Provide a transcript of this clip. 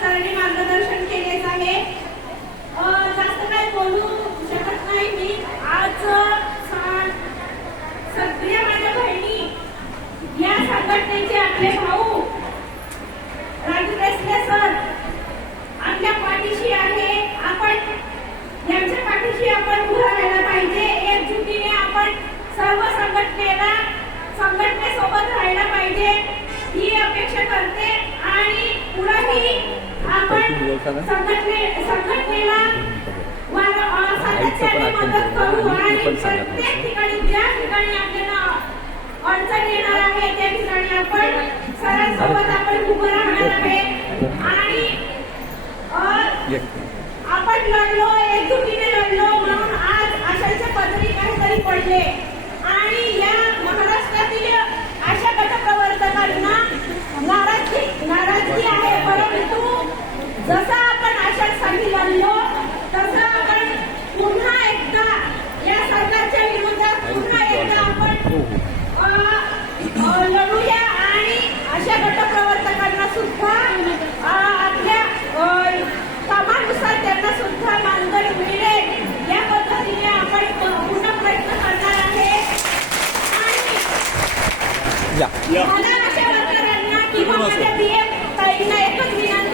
सरांनी मार्गदर्शन केलेच आहे. जास्त काय बोलू शकत नाही मी. आज सगळ्या माझ्या बहिणी या संघटनेचे आपले भाऊ राजू देसले सर आपल्या पाठीशी आहे. आपण यांच्या पाठीशी आपण उभा राहायला पाहिजे. एकजुटीने आपण सर्व संघटनेला संघटनेसोबत राहायला पाहिजे. आपण लढलो एकजुटीने लढलो म्हणून आज आशाच्या पदरी काहीतरी पडले आणि या महाराष्ट्रातील अशा गटप्रवर्तकांना नाराजगी नाराजगी आहे परंतु जसं आपण आशासाठी लढलो तसं आपण पुन्हा एकदा या सरकारच्या विरोधात पुन्हा एकदा आपण लढूया आणि अशा गटप्रवर्तकांना सुद्धा आपल्या कामानुसार त्यांना सुद्धा मानधन मिळेल. या पद्धतीने आपण प- पुन्हा प्रयत्न करणार आहे. आणि मला अशा वर्करांना किंवा माझ्या पीएम ताईंना एकच विनंती